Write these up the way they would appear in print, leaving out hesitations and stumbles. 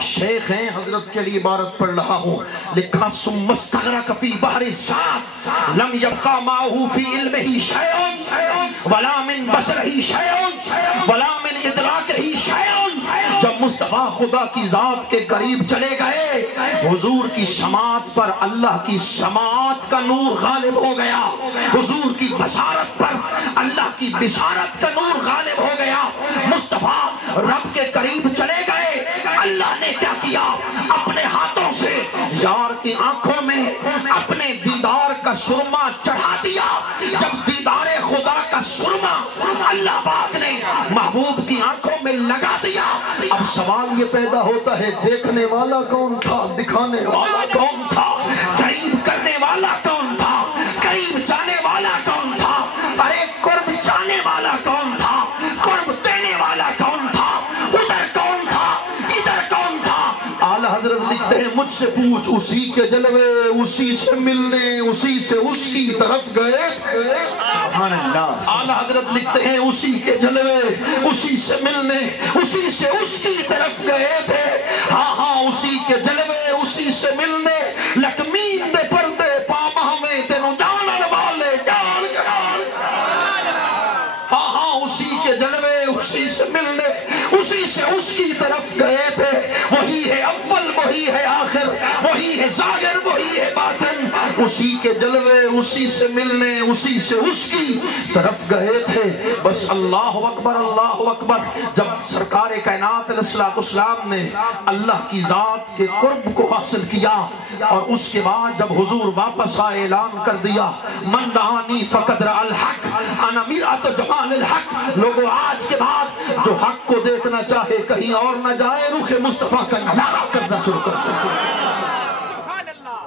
شیخ ہیں حضرت کے لیے عبارت پڑھ رہا ہوں، لکھا ثم استغرق فی بحر الذات لم یبقى معه فی علمہ شیء ولا من بصرہ شیء ولا من ادراکہ شیء۔ جب مصطفیٰ خدا کی ذات کے قریب چلے گئے، حضور کی سماعت پر اللہ کی سماعت کا نور غالب ہو گیا، حضور کی بصارت پر اللہ کی بصارت کا نور غالب ہو گیا۔ مصطفیٰ رب کے قریب چلے گئے، اللہ نے کیا کیا؟ اپنے ہاتھوں سے یار کی آنکھوں میں اپنے دیدار کا سرما چڑھا دیا۔ جب دیدار خدا کا سرما اللہ پاک نے محبوب کی آنکھوں میں لگا دیا، اب سوال یہ پیدا ہوتا ہے دیکھنے والا کون تھا، دکھانے والا کون تھا، قریب کرنے والا کون تھا، قریب جانے والا کون تھا، ارے قرب جانے والا کون تھا، قرب دینے والا کون تھا، ادھر کون تھا، ادھر کون تھا؟ اعلیٰ حضرت لکھتے ہیں مجھ سے پوچھ اسی کے جلوے اسی سے ملنے اسی سے اس کی طرف گئے تھے۔ سبحان اللہ۔ اعلیٰ حضرت لکھتے ہیں اسی کے جلوے اسی سے ملنے اسی سے اس کی طرف گئے تھے، ہاں ہاں اسی کے جلوے اسی سے ملنے، لکمین دے پردے پامہ میں تینوں جانن والے جان جان، ہاں ہاں اسی کے جلوے اسی سے ملنے اسی سے اس کی طرف گئے تھے۔ وہی ہے اول وہی ہے آخر، وہی ہے ظاہر وہی ہے باطن، اسی کے جلوے اسی سے ملنے اسی سے اس کی طرف گئے تھے۔ بس اللہ اکبر اللہ اکبر۔ جب سرکار کائنات علیہ السلام نے اللہ کی ذات کے قرب کو حاصل کیا اور اس کے بعد جب حضور واپس آئے اعلان کر دیا من دعانی فقد رأى الحق انا مرآة جمال الحق، لوگوں آج کے بعد جو حق کو دیکھنا چاہے کہیں اور نہ جائے، رخ مصطفیٰ کا نظارہ کرنا شروع کر دے۔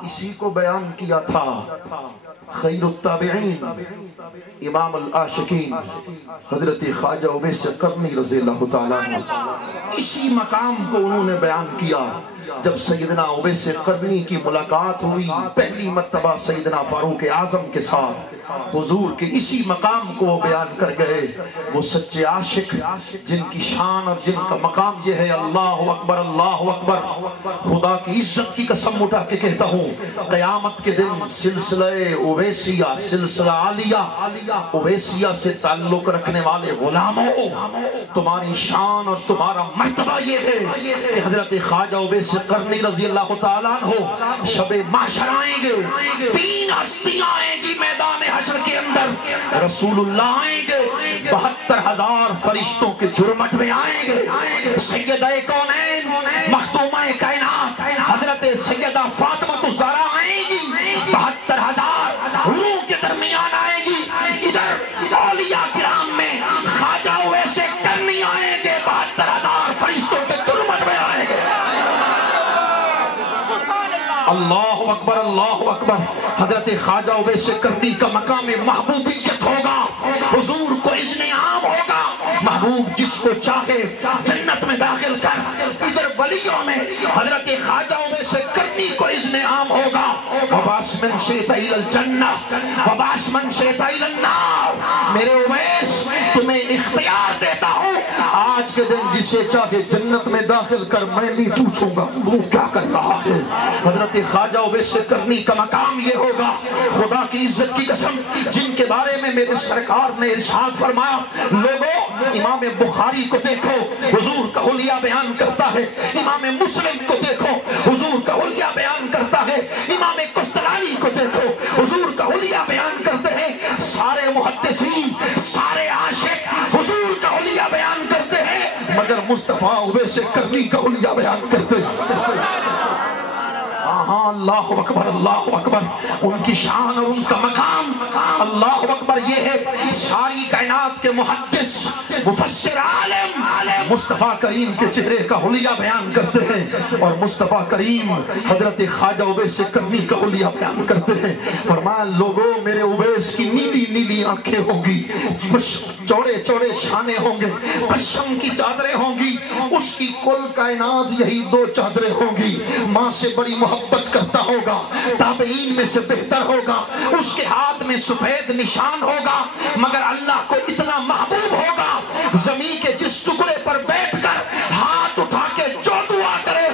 اسی کو بیان کیا تھا خیر التابعین امام العاشقین حضرت خواجہ اویس قرنی رضی اللہ تعالیٰ عنہ، اسی مقام کو انہوں نے بیان کیا جب سیدنا اویس قرنی کی ملاقات ہوئی پہلی مرتبہ سیدنا فاروق اعظم کے ساتھ، حضور کے اسی مقام کو بیان کر گئے۔ وہ سچے عاشق جن کی شان اور جن کا مقام یہ ہے اللہ اکبر اللہ اکبر، خدا کی عزت کی قسم اٹھا کے کہتا ہوں قیامت کے دن سلسلہ اویسیہ سلسلہ عالیہ اویسیہ سے تعلق رکھنے والے غلاموں، تمہاری شان اور تمہارا مرتبہ یہ ہے کہ حضرت خواجہ اویس قرنی رضی اللہ تعالیٰ عنہ شب محشر آئیں گے، تین ہستیاں آئیں گی میدان حشر کے اندر، رسول اللہ آئیں گے، 72,000 فرشتوں کے جرمٹ میں آئیں گے، سیدہ کونین مختومہ کائنات حضرت سیدہ فاطمہ الزہرا آئیں گی، 72,000 روح کے درمیان آئیں گی، ادھر اولیاء کرام میں خواجہ اویس قرنی آئیں گے، 72,000 فرشتوں کے جرمٹ میں آئیں گے۔ اللہ اکبر اللہ اکبر۔ حضرت خواجہ اویس قرنی کا مقام محبوبیت ہوگا، حضور کو اذن عام ہوگا، محبوب جس کو چاہے جنت میں داخل کر، ادھر ولیوں میں حضرت خواجہ اویس قرنی کو اذن عام ہوگا، وباس من شئت الی الجنہ وباس من شئت الی النار۔ میرے اویس تمہیں اختیار دیتا ہوں، آج کے دن جسے چاہے جنت میں داخل کر، میں نہیں پوچھوں گا تو کیا کر رہا ہے۔ حضرت خواجہ اویس قرنی کا مقام یہ ہوگا، خدا کی عزت کی قسم جن کے بارے میں میرے سرکار نے ارشاد فرمایا، لوگوں امام بخاری کو دیکھو حضور کا حلیہ بیان کرتا ہے، امام مسلم کو دیکھو حضور کا حلیہ بیان کرتا ہے، امام قسطلانی کو دیکھو حضور کا حلیہ بیان کرتے ہیں، سارے محدثین سارے عاشق حضور کا حلیہ بیان کرتے ہیں، مگر مصطفیٰ اویس قرنی کا حلیہ بیان کرتے ہیں۔ ہاں اللہ اکبر اللہ اکبر۔ ان کی شان اور ان کا مقام اللہ اکبر یہ ہے، ساری کائنات کے محدث مفسر عالم مصطفیٰ کریم کے چہرے کا حلیہ بیان کرتے ہیں، اور مصطفیٰ کریم حضرت خواجہ اویس قرنی کا حلیہ بیان کرتے ہیں۔ فرمایا لوگوں میرے اویس کی نیلی نیلی آنکھیں ہوں گی، چوڑے چوڑے شانے ہوں گے، پشم کی چادریں ہوں گی، اس کی کل کائنات یہی دو چادریں ہوں گی، ماں سے بڑی محبت کرتا ہوگا، تابعین میں سے بہتر ہوگا، اس کے ہاتھ میں سفید نشان ہوگا، مگر اللہ کو اتنا محبوب ہوگا، زمین کے جس ٹکڑے پر بیٹھ کر ہاتھ اٹھا کے جو دعا کرے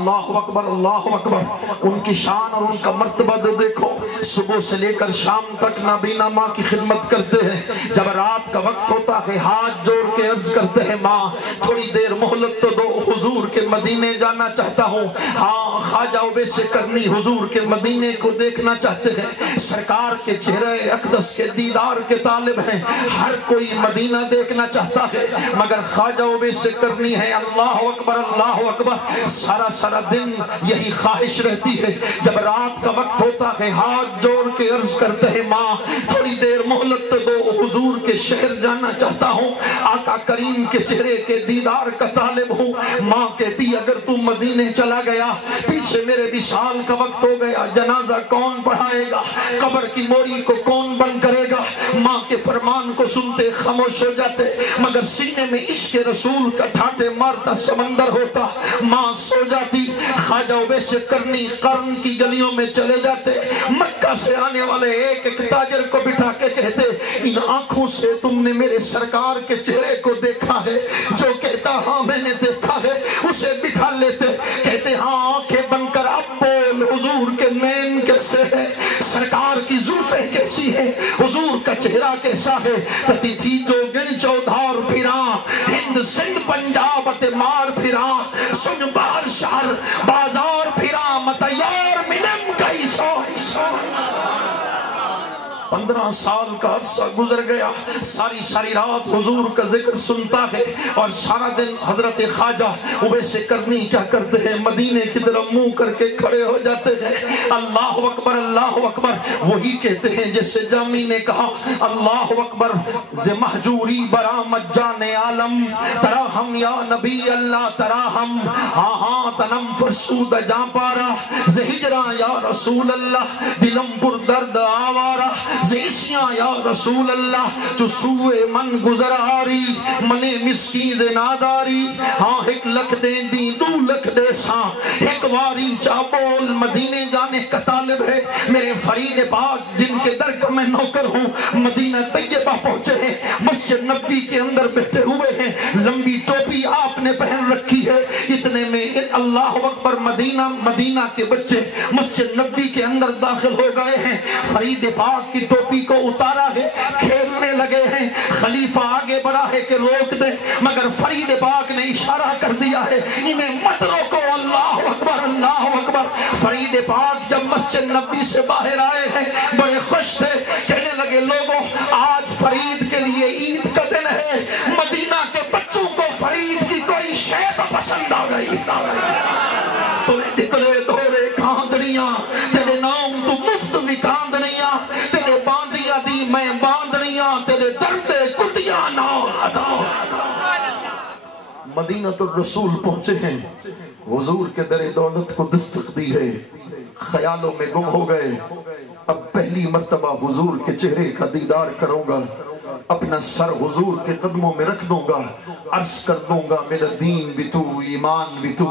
اللہ اکبر اللہ اکبر. ان کی شان اور ان کا مرتبہ دیکھو. صبح سے لے کر شام تک نابینا ماں کی خدمت کرتے ہیں. جب رات کا وقت ہوتا ہے ہاتھ جوڑ کے عرض کرتے ہیں ماں تھوڑی دیر مہلت تو دو, حضور کے مدینے جانا چاہتا ہوں. ہاں خواجہ اویس کرنی حضور کے مدینے کو دیکھنا چاہتے ہیں. سرکار کے چہرے اقدس کے دیدار کے طالب ہیں. ہر کوئی مدینہ دیکھنا چاہتا ہے مگر خواجہ اویس کرنی ہے. اللہ اکبر اللہ اکبر. سارا دن یہی خواہش رہتی ہے. جب رات کا وقت ہوتا ہے ہاتھ جوڑ کے عرض کرتے ہیں ماں تھوڑی دیر مہلت دو, حضور کے شہر جانا چاہتا ہوں. آقا کریم کے چہرے کے دیدار کا طالب ہوں. ماں کہتی اگر تو مدینے چلا گیا پیچھے میرے وصال کا وقت ہو گیا, جنازہ کون پڑھائے گا, قبر کی موری کو کون بند کرے گا. ماں کے فرمان کو سنتے خاموش ہو جاتے مگر سینے میں عشق رسول کا ٹھاٹے مارتا سمندر ہوتا. ماں سو جاتی. خواجہ اویس کرنی قرن کی گلیوں میں چلے جاتے. مکہ سے آنے والے ایک ایک تاجر کو بٹھا کے کہتے ان آنکھوں سے تم نے میرے سرکار کے چہرے کو دیکھا ہے؟ جو کہتا ہاں میں نے دیکھا ہے اسے بٹھا لیتے. کہتے ہاں آنکھیں بن کر اب بول حضور کے نین کیسے ہے, سرکار کی زلفیں کیسی ہے, حضور کا چہرہ کیسا ہے. کہتی تھی جو گن چودھار پھرا ہند سندھ پنجاب تے مار پھرا سن بار شہر بازار پھرا متیار ملم کئی سو. 15 سال کا عرصہ گزر گیا. ساری رات حضور کا ذکر سنتا ہے اور سارا دن حضرت خواجہ اویس کرنی کیا کرتے ہیں مدینے کی طرف منہ کر کے کھڑے ہو جاتے ہیں. اللہ اکبر اللہ اکبر. وہی کہتے ہیں جیسے جامی نے کہا اللہ اکبر ز محجوری برآمد جان عالم تراہم یا نبی اللہ تراہم. ہاں تنم فرسود جاں پارا ز ہجراں یا رسول اللہ دلم پر درد آوارا زیسیاں یا رسول اللہ جو سوئے من گزر آری منے مسکین ناداری. ہاں ایک لکھ دے دی 2 لکھ دے ساں ایک واری چابول مدینے جانے کا طالب ہے. میرے فرید پاک جن کے در کا میں نوکر ہوں مدینہ طیبہ پہنچے ہیں, مسجد نبوی کے اندر بیٹھے ہوئے ہیں, لمبی ٹوپی آپ نے پہن رکھی ہے. اتنے میں اللہ اکبر مدینہ کے بچے مسجد نبوی کے اندر داخل ہو گئے ہیں. فرید پاک کی ٹوپی کو اتارا ہے, کھیلنے لگے ہیں. خلیفہ آگے بڑھا ہے کہ روک دے مگر فرید پاک نے اشارہ کر دیا ہے انہیں مت روکو. اللہ اکبر اللہ اکبر. فرید پاک جب مسجد نبوی سے باہر آئے ہیں بڑے خوش تھے. کہنے لگے لوگوں آج فرید کے لیے عید کا دن ہے. مدینہ کے بچوں کو فرید کی کوئی شے پسند آ گئی. تمہیں دکھلے دھوڑے کاندڑیاں تیرے نام تو مفت بھی کاندڑیاں تیرے باندیاں دی میں باندڑیاں تیرے درد کتیاں نہ ادا. مدینہ الرسول پہنچے ہیں, حضور کے در دولت کو دستک دی ہے, خیالوں میں گم ہو گئے. اب پہلی مرتبہ حضور کے چہرے کا دیدار کروں گا, اپنا سر حضور کے قدموں میں رکھ دوں گا, عرض کر دوں گا میرا دین بھی تو ایمان بھی تو,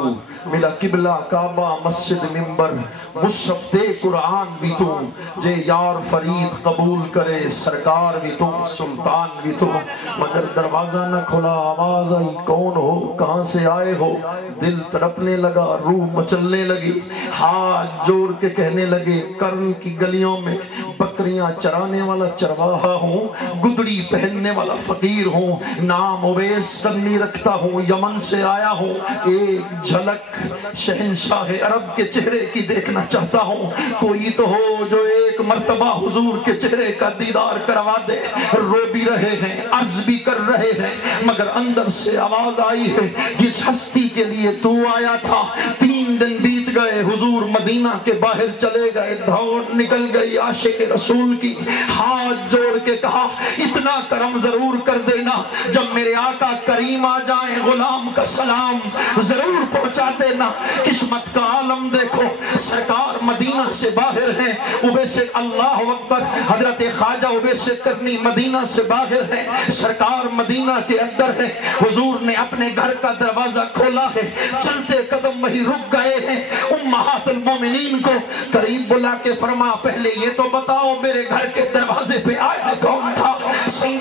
میرا قبلہ کعبہ مسجد منبر مصحف دے قرآن بھی تو, جے یار فرید قبول کرے سرکار بھی تو سلطان بھی تو. مگر دروازہ نہ کھلا, آواز آئی کون ہو کہاں سے آئے ہو. دل تڑپنے لگا, روح مچلنے لگی, ہاتھ جوڑ کے کہنے لگے کرن کی گلیوں میں بکریاں چرانے والا چرواہا ہوں, گدڑی پہننے والا فقیر ہوں, نام اویس کرنی رکھتا ہوں, یمن سے آیا ہوں, ایک جھلک شہنشاہ عرب کے چہرے کی دیکھنا چاہتا ہوں. کوئی تو ہو جو ایک مرتبہ حضور کے چہرے کا دیدار کروا دے. رو بھی رہے ہیں, عرض بھی کر رہے ہیں مگر اندر سے آواز آئی ہے جس ہستی کے لیے تو آیا تھا 3 دن بیت گئے. حضور مدینہ کے باہر چلے گئے, دوڑ نکل گئی عاشق رسول کی. ہاتھ جوڑ کے کہا اتنا کرم ضرور کر دینا جب میرے آقا کریم آ جائیں غلام کا سلام ضرور پہنچا دینا. قسمت کا عالم دیکھو, سرکار مدینہ سے باہر ہیں. اویس اللہ اکبر حضرت خواجہ اویس کرنی مدینہ سے باہر ہیں, سرکار مدینہ کے اندر ہے. حضور نے اپنے گھر کا دروازہ کھولا ہے, چلتے قدم وہی رک گئے ہیں. امہات المومنین کو قریب بلا کے فرما پہلے یہ تو بتاؤ میرے گھر کے دروازے پہ آیا کون تھا.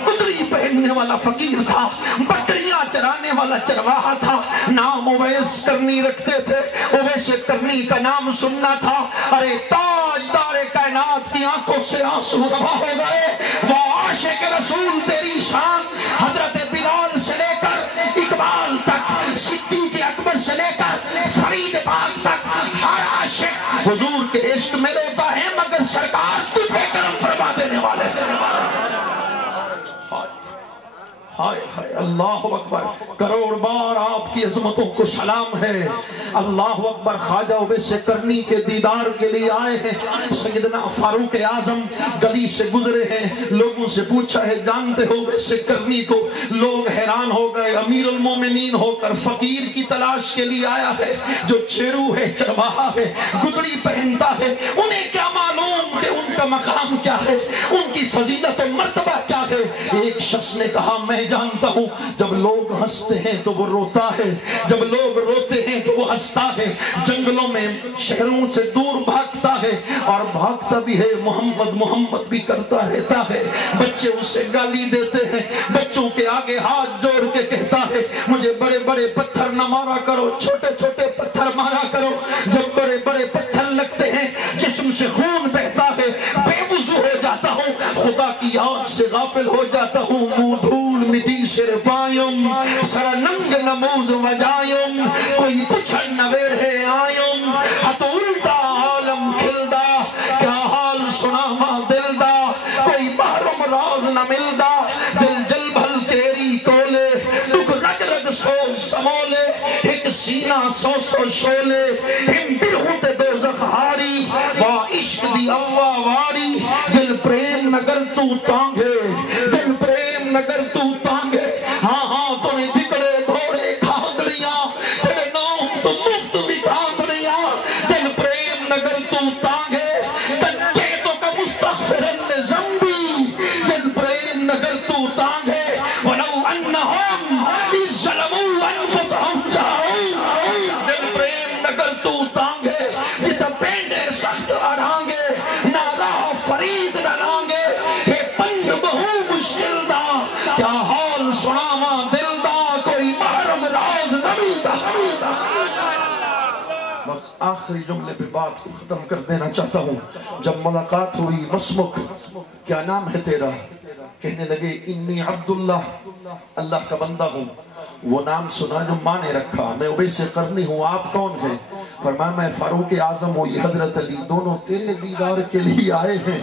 گدڑی پہننے والا والا فقیر تھا، بکریاں چرانے والا چرواہا تھا، نام اویس کرنی رکھتے تھے، اویس کرنی کا نام سننا تھا۔ ارے تاجدار کائنات کی آنکھوں سے آنسو روا ہو گئے، وہ عاشق رسول تیری شان، حضرت بلال سے لے کر اقبال تک، صدیق اکبر سے لے کر فرید پاک تک، ہر عاشق حضور کے عشق میں روتا ہے، مگر سرکار تجھے کرم فرما دینے والے ہیں۔ ہائے ہائے اللہ اکبر، کروڑ بار آپ کی عظمتوں کو سلام ہے۔ اللہ اکبر، خواجہ اویس کرنی کے دیدار کے لیے آئے ہیں۔ سیدنا فاروق اعظم گلی سے گزرے ہیں، لوگوں سے پوچھا ہے جانتے ہو اویس کرنی کو؟ لوگ حیران ہو گئے، امیر المومنین ہو کر فقیر کی تلاش کے لیے آیا ہے، جو چیرو ہے، چرواہا ہے، گدڑی پہنتا ہے، انہیں کیا معلوم کہ ان کا مقام کیا ہے، ان کی فضیلت و مرتبہ کیا ہے۔ ایک شخص نے کہا میں جانتا ہوں، جب لوگ ہنستے ہیں تو وہ روتا ہے، جب لوگ روتے ہیں تو وہ ہنستا ہے، جنگلوں میں شہروں سے دور بھاگتا ہے، اور بھاگتا بھی ہے محمد محمد بھی کرتا رہتا ہے۔ بچے اسے گالی دیتے ہیں، بچوں کے آگے ہاتھ جوڑ کے کہتا ہے مجھے بڑے بڑے پتھر نہ مارا کرو، چھوٹے چھوٹے پتھر مارا کرو۔ جب بڑے بڑے پتھر لگتے ہیں جسم سے خون بہتا ہے، بے وضو ہو جاتا ہوں، خدا کی یاد سے غافل ہو جاتا ہوں، منہ دھول مٹی سر پائم، سر ننگ نموز وجائم، کوئی پچھڑ نہ ویڑھے آئم، ہتھ الٹا عالم کھلدا، کیا حال سنا ماں دل دا، کوئی بحرم راز نہ ملدا، دل جل بھل تیری کولے، دکھ رگ رگ سو سمولے، ایک سینہ سو سو شولے، ہم برہت دوزخ ہاری، وا عشق دی اللہ واری، دل پریم نگر تو تانگے، دل پریم نگر تو تانگے، ہاں ہاں تو نے دکڑے گھوڑے کھاندڑیاں، تیرے نام تو مفت بھی کھاندڑیاں، دل پریم نگر تو تانگے، کچے تو کا مستغفر لزنبی، دل پریم نگر تو تانگے، ولو انہم اس ظلموا انفسہم جاؤں، دل پریم نگر تو تانگے، جتا پینڈے سخت آرانگے، نارا فرید ڈالانگے، ہے پند بہو مشکل دا، کیا حال سناوا دل دا، کوئی محرم راز نبی دا۔ بس آخری جملے پہ بات کو ختم کر دینا چاہتا ہوں۔ جب ملاقات ہوئی، مسمک کیا نام ہے تیرا؟ کہنے لگے انی عبداللہ، اللہ کا بندہ ہوں۔ وہ نام سنا جو ماں نے رکھا، میں اویس کرنی ہوں، آپ کون ہیں؟ فرمایا میں فاروق اعظم ہوں، یہ حضرت علی، دونوں تیرے دیدار کے لیے آئے ہیں۔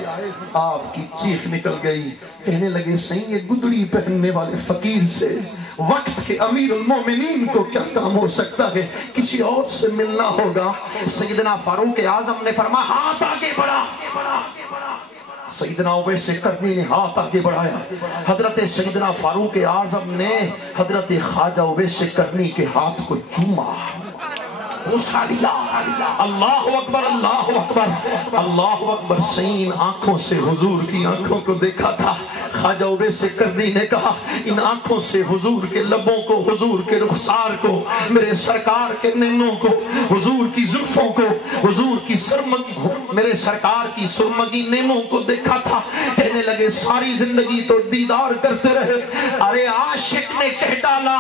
آپ کی چیخ نکل گئی، کہنے لگے صحیح یہ گدڑی پہننے والے فقیر سے وقت کے امیر المومنین کو کیا کام ہو سکتا ہے، کسی اور سے ملنا ہوگا۔ سیدنا فاروق اعظم نے فرمایا ہاتھ آگے بڑھا۔ سیدنا اویس کرنی نے ہاتھ آگے بڑھایا، حضرت سیدنا فاروق اعظم نے حضرت خواجہ اویس کرنی کے ہاتھ کو چوما، بوسا لیا۔ اللہ اکبر، اللہ اکبر، اللہ اکبر۔ سین آنکھوں سے حضور کی آنکھوں کو دیکھا تھا۔ خواجہ اویس کرنی نے کہا ان آنکھوں سے حضور کے لبوں کو، حضور کے رخسار کو، میرے سرکار کے نینوں کو، حضور کی زلفوں کو، حضور کی میرے سرکار کی سرمگی نینوں کو دیکھا تھا۔ کہنے لگے ساری زندگی تو دیدار کرتے رہے، ارے عاشق نے کہہ ڈالا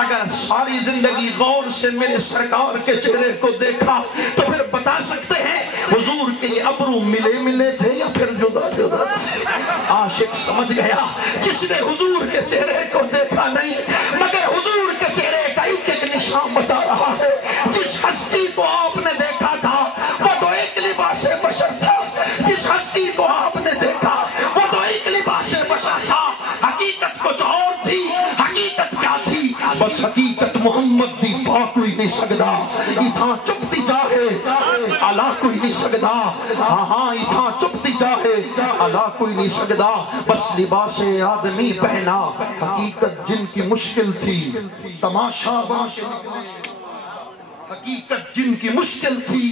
اگر ساری زندگی غور سے میرے سرکار کے چہرے کو دیکھا تو پھر بتا سکتے ہیں حضور کے یہ ابرو ملے ملے تھے یا پھر جدا جدا تھے۔ عاشق سمجھ گیا جس نے حضور کے چہرے کو دیکھا نہیں مگر حضور کے چہرے کا ایک ایک نشان بتا رہا ہے۔ جس ہستی کو آپ نے دیکھا تھا وہ تو ایک لباس بشر تھا، جس ہستی کو آپ نے دیکھا وہ تو ایک لباس بشر تھا، حقیقت کچھ اور تھی۔ حقیقت کیا تھی؟ بس حقیقت محمد دی پا کوئی نہیں سکدا، اتھاں چپتی چاہے علا کوئی نہیں سکدا، ہاں ہاں اتھاں چپتی چاہے علا کوئی نہیں سکدا، بس لباس آدمی پہنا، حقیقت جن کی مشکل تھی تماشا بن کے نکلے، حقیقت جن کی مشکل تھی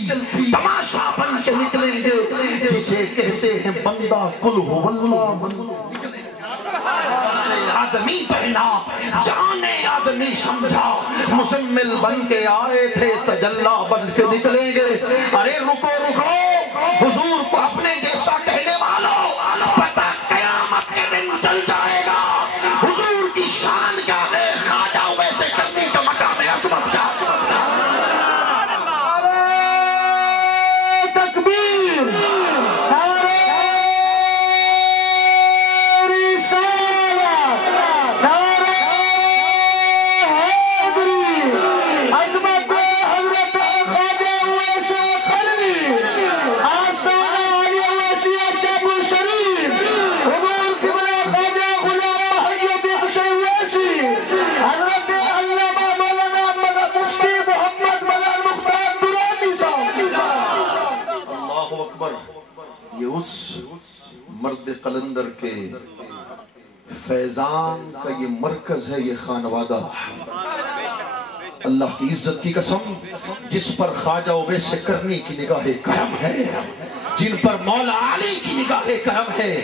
تماشا بن کے نکلیں گے، جسے کہتے ہیں بندہ کل ہو اللہ بن آدمی پہنا، جانے آدمی سمجھا، مزمل بن کے آئے تھے تجلا بن کے نکلیں گے۔ ارے رکو رکو، حضور کو اپنے جیسا کہنے والوں پتہ قیامت کے دن چل جائے گا، حضور کی شان کیا ہے خواجہ ویسے کرنی کا مقام عظمت کیا مرد قلندر کے فیضان کا یہ مرکز ہے یہ خانوادہ اللہ کی عزت کی قسم جس پر خواجہ اویس کرنی کی نگاہ کرم ہے جن پر مولا علی کی نگاہ کرم ہے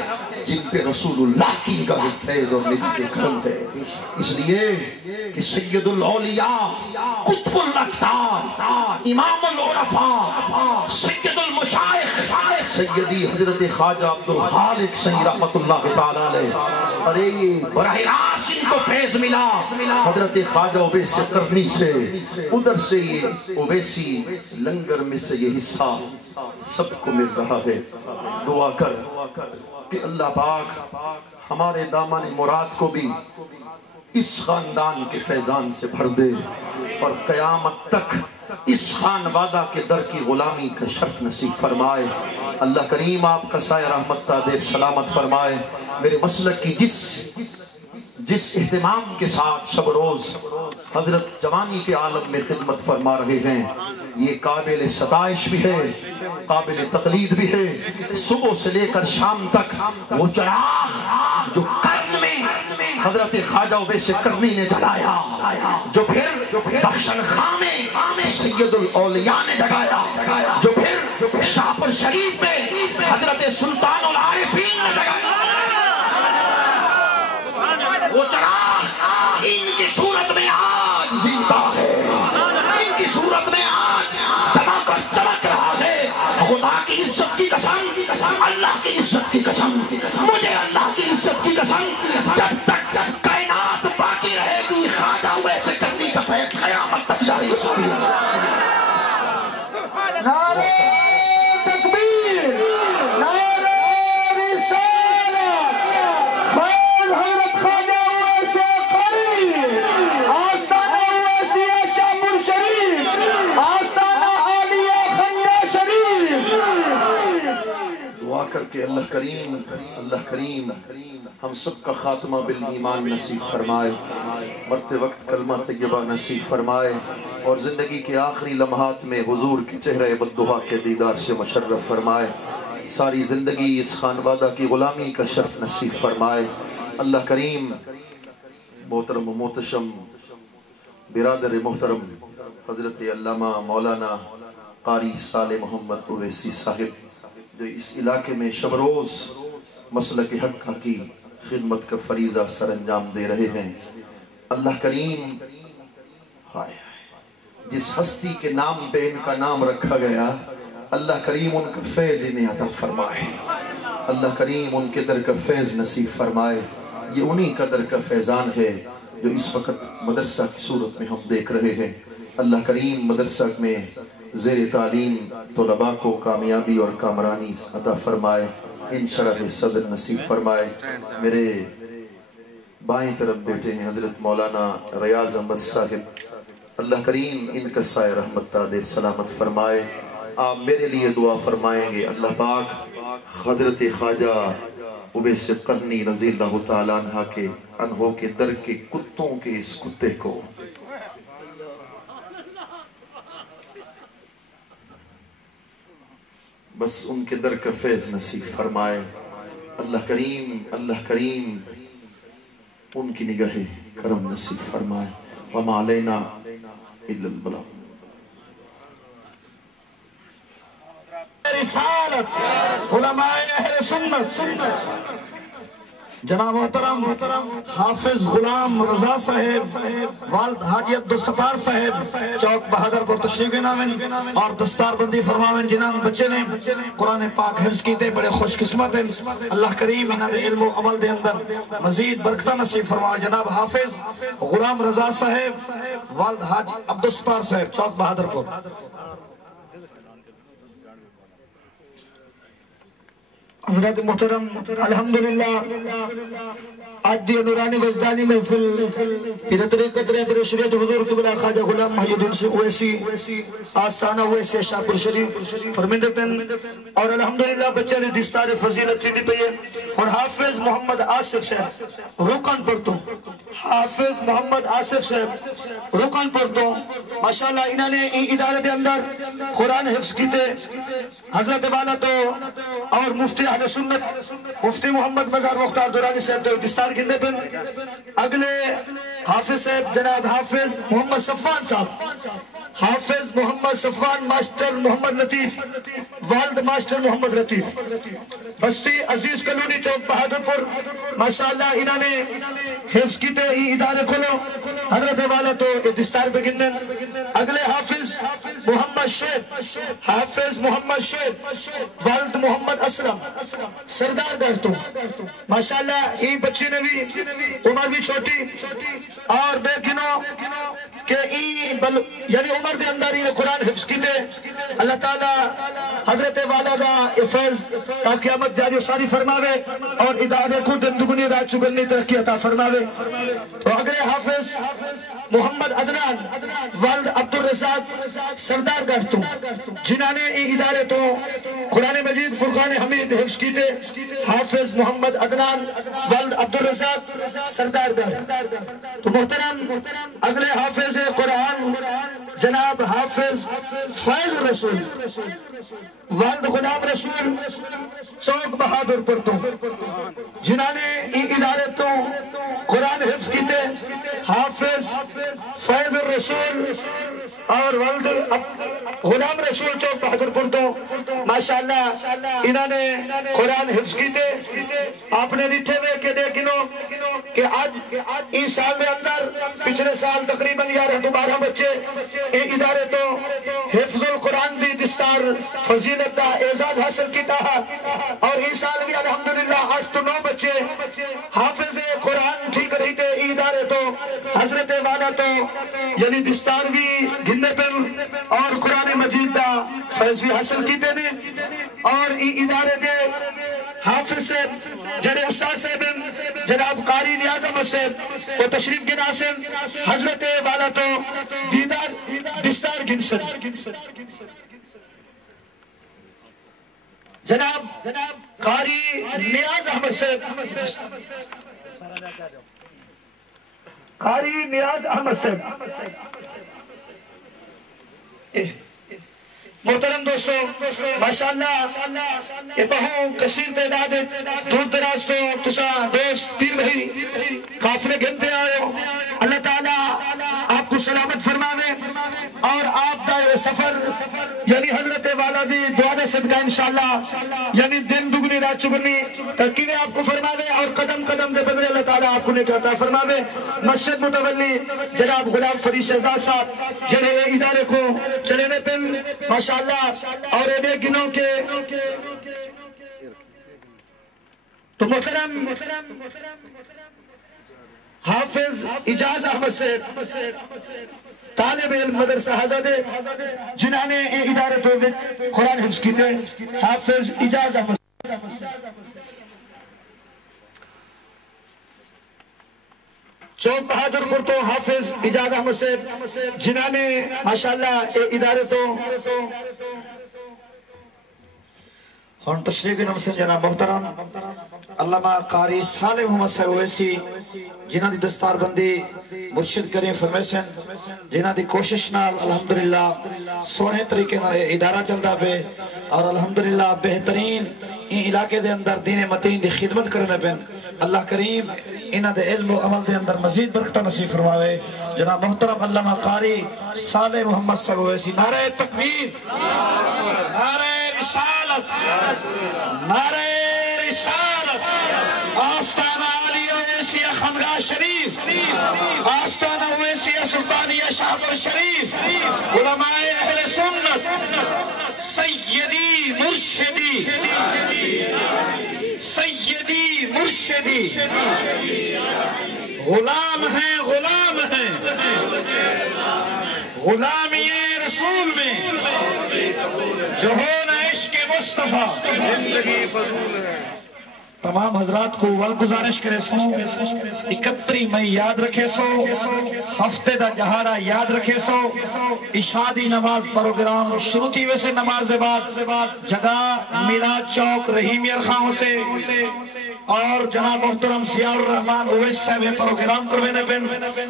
جن پہ رسول اللہ کی نگاہ فیض اور نگاہ کرم ہے اس لیے کہ سید الاولیاء قطب الاقطاب امام العرفاء سید المشائخ سیدی حضرت خواجہ عبدالخالق سنی رحمت اللہ تعالی علیہ ارے براہ راست ان کو فیض ملا حضرت خواجہ اویس کرنی سے ادھر سے یہ اویسی لنگر میں سے یہ حصہ سب کو مل رہا ہے دعا کر کہ اللہ پاک ہمارے دامن مراد کو بھی اس خاندان کے فیضان سے بھر دے اور قیامت تک اس خانوادہ کے در کی غلامی کا شرف نصیب فرمائے اللہ کریم آپ کا سایہ رحمت تا دیر سلامت فرمائے میرے مسلک کی جس اہتمام کے ساتھ شب روز حضرت جوانی کے عالم میں خدمت فرما رہے ہیں یہ قابل ستائش بھی ہے قابل تقلید بھی ہے صبح سے لے کر شام تک وہ چراغ جو قرن میں حضرت خواجہ اویس کرنی نے جلایا جو پھر بخشن خاں میں سید الاولیاء نے جگایا جو پھر شاپر شریف میں حضرت سلطان العارفین نے جگایا وہ چراغ ان کی صورت میں آج زندہ ہے ان کی صورت میں آج دمک اور چمک رہا ہے خدا کی عزت کی قسم اللہ کی عزت کی قسم مجھے اللہ کی عزت کی قسم جب تک کائنات باقی رہے گی خواجہ اویس کرنی کا فیض قیامت تک جاری ہے نعرہ تکبیر نعرہ رسالت فیض حضرت خواجہ اویس کرنی آستانہ اویسیہ شاپور شریف آستانہ عالیہ خنجہ شریف دعا کر کے اللہ کریم ہم سب کا خاتمہ بالایمان نصیب فرمائے مرتے وقت کلمہ طیبہ نصیب فرمائے اور زندگی کے آخری لمحات میں حضور کے چہرہ بددعا کے دیدار سے مشرف فرمائے ساری زندگی اس خانوادہ کی غلامی کا شرف نصیب فرمائے اللہ کریم محترم و محتشم برادر محترم حضرت علامہ مولانا قاری صالح محمد اویسی صاحب جو اس علاقے میں شب روز مسلک حق کی خدمت کا فریضہ سر انجام دے رہے ہیں اللہ کریم جس ہستی کے نام پہ ان کا نام رکھا گیا اللہ کریم ان کا فیض انہیں عطا فرمائے اللہ کریم ان کے در کا فیض نصیب فرمائے یہ انہی کا در کا فیضان ہے جو اس وقت مدرسہ کی صورت میں ہم دیکھ رہے ہیں اللہ کریم مدرسہ میں زیر تعلیم طلباء کو کامیابی اور کامرانی عطا فرمائے انشرح صدر نصیب فرمائے میرے بائیں طرف بیٹے ہیں حضرت مولانا ریاض احمد صاحب اللہ کریم ان کا سایہ رحمت تا دیر سلامت فرمائے آپ میرے لیے دعا فرمائیں گے اللہ پاک حضرت خواجہ اویس کرنی رضی اللہ تعالیٰ عنہ کے انہوں کے در کے کتوں کے اس کتے کو بس ان کے در کا فیض نصیب فرمائے اللہ کریم ان کی نگاہ کرم نصیب فرمائے وما علینا الا البلاغ رسالت علماء اہل سنت جناب محترم حافظ غلام رضا صاحب والد حاجی عبدالستار صاحب چوک بہادر پر تشریف نامن اور دستار بندی فرماوین جنان بچے نے قرآن پاک حفظ کیتے بڑے خوش قسمت ہیں اللہ کریم انہاں دے علم و عمل دے اندر مزید برکتہ نصیب فرماوے جناب حافظ غلام رضا صاحب والد حاجی عبدالستار صاحب چوک بہادر پر حضرت محترم الحمدللہ آج دی نورانی وجدانی محفل پیر طریقت رہبر شریعت حضور قبلہ خواجہ غلام محی الدین سے اویسی آستانہ اویسی شاپور شریف فرمندے پن اور الحمدللہ بچہ نے دستار فضیلت چیدی پہ اور حافظ محمد آصف صاحب رکن پرتوں حافظ محمد آصف صاحب رکن پرتوں ماشاءاللہ انہوں نے ادارے دے اندر قرآن حفظ کیتے حضرت والا تو اور مفتی اہل سنت مفتی محمد مظہر مختار دورانی صاحب تو دستار گندے پن اگلے حافظ صاحب جناب حافظ محمد صفوان صاحب حافظ محمد صفوان ماسٹر محمد لطیف والد ماسٹر محمد لطیف بستی عزیز کلونی چوک بہادر پور ماشاءاللہ انہوں نے حفظ کیتے ہی ادارے کھولو حضرت والا تو دستار پہ گندن اگلے حافظ محمد شیب حافظ محمد شیب والد محمد اسلم سردار گاشتوں ماشاءاللہ این بچی نے بھی عمر بھی چھوٹی اور بے گنو کہ یعنی عمر دے اندر ہی قرآن حفظ کیتے اللہ تعالیٰ حضرت والا دا حفظ تا قیامت جاری و ساری فرماوے اور ادارے کو دن دگنی رات چگلنی ترقی عطا فرماوے تو اگلے حافظ محمد عدنان والد عبدالرزاق سردار گاشتوں جنہوں نے ادارے تو قرآن مجید فرقان حمید حفظ کیتے حافظ محمد عدنان والد عبدالرزاق سردار گاشتوں تو محترم اگلے حافظ قرآن جناب حافظ فیض رسول والد غلام رسول چوک بہادر پرتوں جنہوں نے ادارے تو قرآن حفظ کیتے حافظ فیض الرسول اور والد غلام رسول چوک بہادر پرتوں ماشاءاللہ انہوں نے قرآن حفظ کیتے آپ نے نٹھے ہوئے کہ دیکھنو کہ آج اس سال میں اندر پچھلے سال تقریباً 11-12 بچے ادارے تو حفظ القرآن دی دستار فضیلت دا اعزاز حاصل کیتا ہے اور اس سال بھی الحمدللہ 8-9 بچے حافظ قرآن ٹھیک رہی تھے ادارے تو حضرت والا تو یعنی دستار بھی گھننے پر اور قرآن مجید دا فیض بھی حاصل کیتے نے اور ادارے دے حافظ سے جنہیں استاد صاحب جناب قاری نیاز احمد صاحب وہ تشریف گناسن حضرت والا تو دیدار دستار گنسن جناب قاری نیاز احمد صاحب قاری نیاز احمد صاحب محترم دوستو ماشاءاللہ یہ بہو کثیر تعداد دور دراز تو تسا دوست پیر بھائی قافلے گھنتے آئے ہو اللہ تعالیٰ آپ کو سلامت فرماوے اور آپ دا سفر یعنی حضرت والا دی دعا دے صدقہ انشاءاللہ یعنی دن دگنی رات چگنی ترقی نے آپ کو فرماوے اور قدم قدم دے بدلے اللہ تعالیٰ آپ کو نیک عطا فرماوے مسجد متولی جناب غلام فرید شہزاد صاحب جنہیں ادارے کو چلینے پن ماشاءاللہ اور ایڈے گنوں کے تو محترم حافظ اجاز احمد صاحب طالب علم مدرسہ حضادے جنہوں نے ادارے تو قرآن حفظ کیتے حافظ اجاز احمد چوک بہادر پر تو حافظ اجاز احمد صاحب جنہوں نے ماشاءاللہ ادارے تو ہون تشریف نمسن جناب محترم علامہ قاری صالح محمد صاحب اویسی جنہ دی دستار بندی مرشد کریم فرمیسن جنہ دی کوشش نال الحمدللہ سونے طریقے نال ادارہ چلتا پہ اور الحمدللہ بہترین ان علاقے دے اندر دین متین دی خدمت کرنے پہ اللہ کریم انہ دے علم و عمل دے اندر مزید برکتہ نصیب فرماوے جناب محترم علامہ قاری صالح محمد صاحب اویسی نعرہ تکبیر نعرہ رسالت نعرہ رسالت آستانہ درگاہ شریف آستانہ اویسیہ سلطانیہ شاہپور شریف علماء اہل سنت سیدی مرشدی غلام ہیں غلامی رسول میں جو ہو نہ عشق مصطفیٰ تمام حضرات کو والگزارش کرے سو 31 مئی یاد رکھے سو ہفتے دا جہارہ یاد رکھے سو عشادی نماز پروگرام شروع تھی ویسے نماز دے بعد جگہ میلاد چوک رحیم یرخاں سے اور جناب محترم ضیاء الرحمن اویس صاحب پروگرام کروے دے بن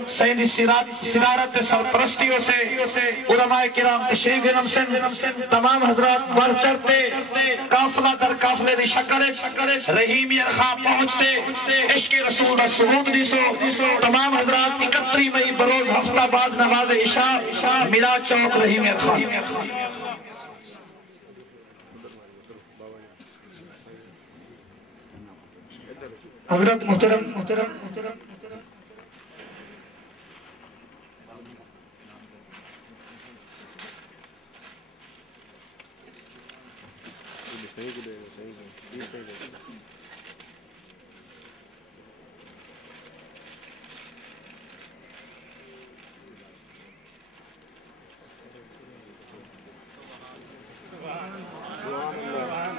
سیدی صدارت سرپرستیوں سے علماء کرام تشریف گنم سن تمام حضرات بڑھ چڑھتے قافلہ در قافلے دی شکل رحیم یرخاں پہنچتے عشق رسول دا سعود دی سو تمام حضرات 31 مئی بروز ہفتہ بعد نماز عشاء میلاد چوک رحیم یرخاں حضرت محترم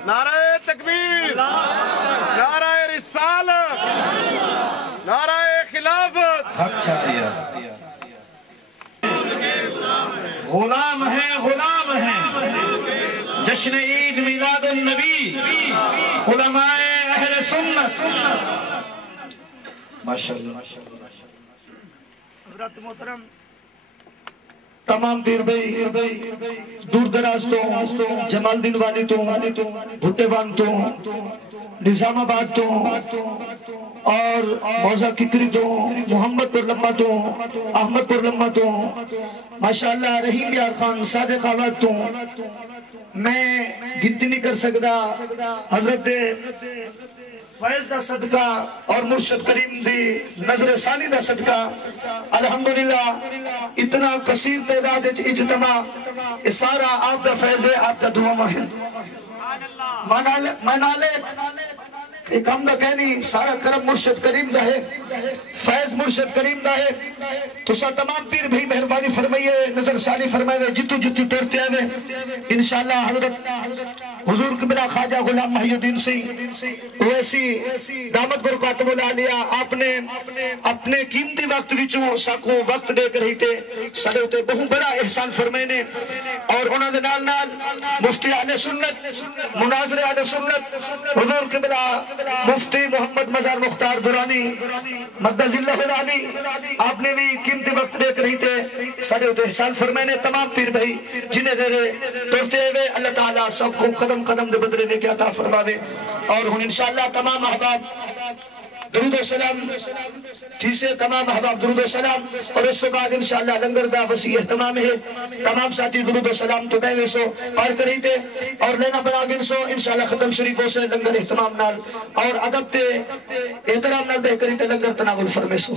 نعرہ تکبیر نعرہ رسالت نعرہ خلافت حق چاہیے غلام ہیں جشن عید میلاد النبی علماء اہل سنت ماشاءاللہ حضرت محترم تمام پیر بھائی دور دراز تو جمال الدین والی تو بھٹے وان تو نظام آباد تو اور موزہ ککری تو محمد پر لمبا تو احمد پر لمبا تو ماشاءاللہ رحیم یار خان صادق آباد تو میں گنتی نہیں کر سکتا حضرت فیض دا صدقہ اور مرشد کریم دی نظر ثانی دا صدقہ الحمدللہ اتنا کثیر تعداد اجتماع سارا آپ دا فیض ہے آپ دا دعا ماہر منالے ایک ہم دا کہنی سارا کرم مرشد کریم دا ہے فیض مرشد کریم دا ہے تو سا تمام پیر بھی مہربانی فرمائیے نظر ثانی فرمائیے جتو ٹورتے آئے انشاءاللہ حضرت حضور قبلہ خواجہ غلام محی الدین سی ویسی دامت برکاتب العالیہ آپ نے اپنے قیمتی وقت وچوں ساکو وقت دے کر ہی تے سڑے ہوتے بہت بڑا احسان فرمائنے اور انہوں نے نال مفتی اہل سنت مناظر اہل سنت حضور قبلہ مفتی محمد مزار مختار درانی مقدس اللہ العالی آپ نے بھی قیمتی وقت دے کر ہی تے سڑے ہوتے احسان فرمائنے تمام پیر بھائی جنہیں دے توفتے ہوئے اللہ تعالیٰ سب کو قدم دے بدلے نے کیا عطا فرما دے اور ہن انشاءاللہ تمام احباب درود و سلام جیسے تمام احباب درود و سلام اور اس سے بعد انشاءاللہ لنگر دا وسیع اہتمام ہے تمام ساتھی درود و سلام تو بہوے سو پار کری تے اور لینا بنا گن سو انشاءاللہ ختم شریفوں سے لنگر اہتمام نال اور ادب تے احترام نال بہ کری تے لنگر تناول فرمے سو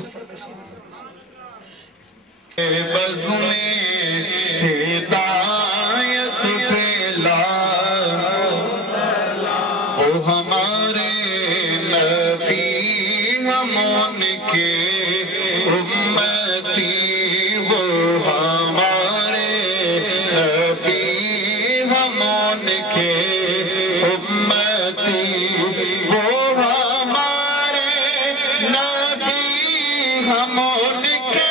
بزم ہدایت پھیلا وہ ہمارے نبی ہم ان کے امتی وہ ہمارے نبی ہم ان کے امتی وہ ہمارے نبی ہم ان کے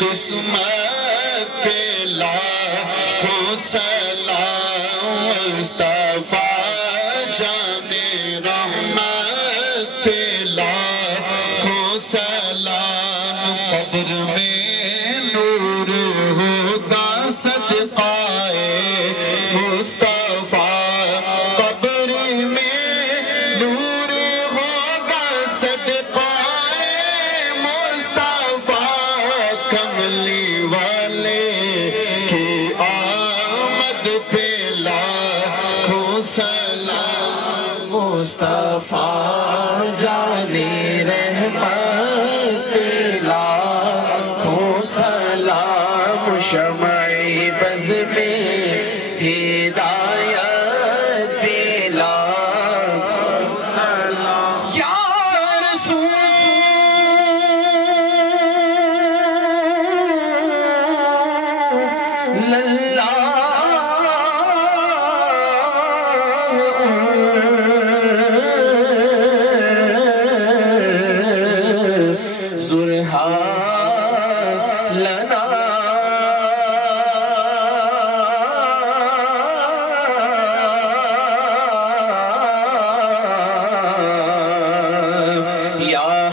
قسمت پہ لاکھوں سلام مصطفیٰ جان رحمت پہ لاکھوں سلام قبر میں نور ہوگا صدقائے مصطفیٰ قبر میں نور ہوگا صدقائے مصطفیٰ علی والے کی آمد پہ لاکھوں سلام مصطفیٰ جانی رحمت پہ لاکھوں سلام شمعِ بز میں ہدایت پہ لاکھوں سلام یا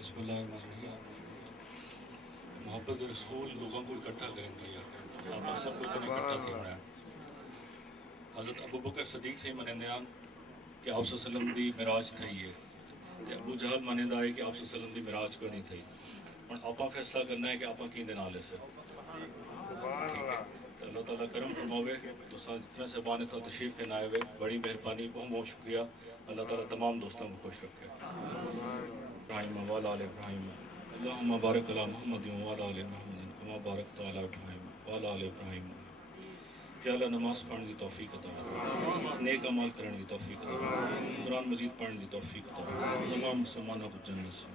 رسول محبت رسول لوگوں کو اکٹھا کریں گے آپ سب لوگوں نے اکٹھا تھی ہونا ہے حضرت ابو بکر صدیق سے منندے ہیں کہ آپ صلی اللہ علیہ وسلم دی معراج تھی ہے تے ابو جہل منندہ ہے کہ آپ صلی اللہ علیہ وسلم دی معراج کو نہیں تھی اور آپ فیصلہ کرنا ہے کہ آپ کی دن آلے سے ٹھیک ہے تو اللہ تعالیٰ کرم فرماوے تو جتنے سے بانے تو تشریف کے نائے ہوئے بڑی مہربانی بہت بہت شکریہ اللہ تعالیٰ تمام دوستوں کو خوش رکھے ابراہیم والا آل ابراہیم اللہم بارک علی محمد وعلی آل محمد کما بارکت علی ابراہیم وعلی آل ابراہیم یا اللہ نماز پڑھنے کی توفیق عطا فرما نیک عمل کرنے کی توفیق عطا فرما قرآن مجید پڑھنے کی توفیق عطا فرما تمام مسلمانوں کو جنت سے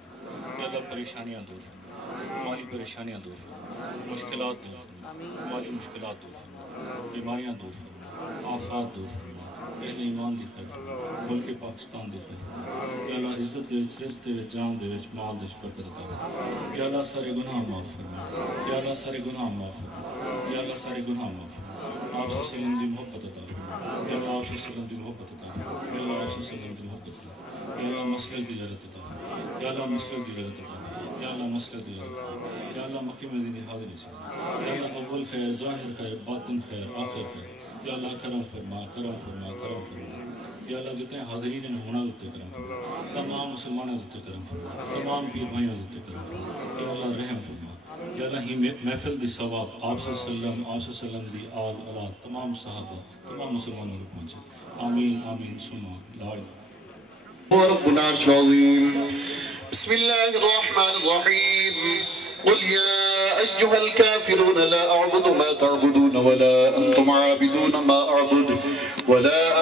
یا اللہ پریشانیاں دور فرما مالی پریشانیاں دور فرما مشکلات دور فرما مالی مشکلات دور فرما بیماریاں دور فرما آفات دور فرما اہل ایمان دی خیر فرما ملک پاکستان دی خیر فرما یا اللہ عزت دے وچ رزق دے وچ جان دے وچ مال دے وچ برکت عطا فرما یا اللہ سارے گناہ معاف فرما یا اللہ سارے گناہ معاف فرما یا اللہ سارے گناہ معاف فرما آپ صلی اللہ علیہ وسلم دی محبت عطا فرما یا اللہ آپ صلی اللہ علیہ وسلم دی محبت عطا فرما یا اللہ آپ صلی اللہ علیہ وسلم دی محبت عطا فرما یا اللہ مسلک دی جرت عطا فرما یا اللہ مسلک دی جرت عطا فرما یا اللہ مسلک دی جرت عطا فرما یا اللہ مکہ مدینے دی حاضری سے یا اللہ اول خیر ظاہر خیر باطن خیر آخر خیر یا اللہ کرم فرما کرم فرما کرم فرما یا اللہ جتنے حاضرین ہیں ہونا دیتے کرم فرما تمام مسلمانوں دیتے کرم فرما تمام پیر بھائیوں دیتے کرم فرما یا اللہ رحم فرما یا اللہ ہی محفل دی ثواب آپ صلی اللہ علیہ وسلم دی آل اولاد تمام صحابہ تمام مسلمانوں کو پہنچے آمین آمین سما لا الہ رب العرش العظیم بسم اللہ الرحمن الرحیم قل يا أيها الكافرون لا أعبد ما تعبدون ولا أنتم عابدون ما أعبد ولا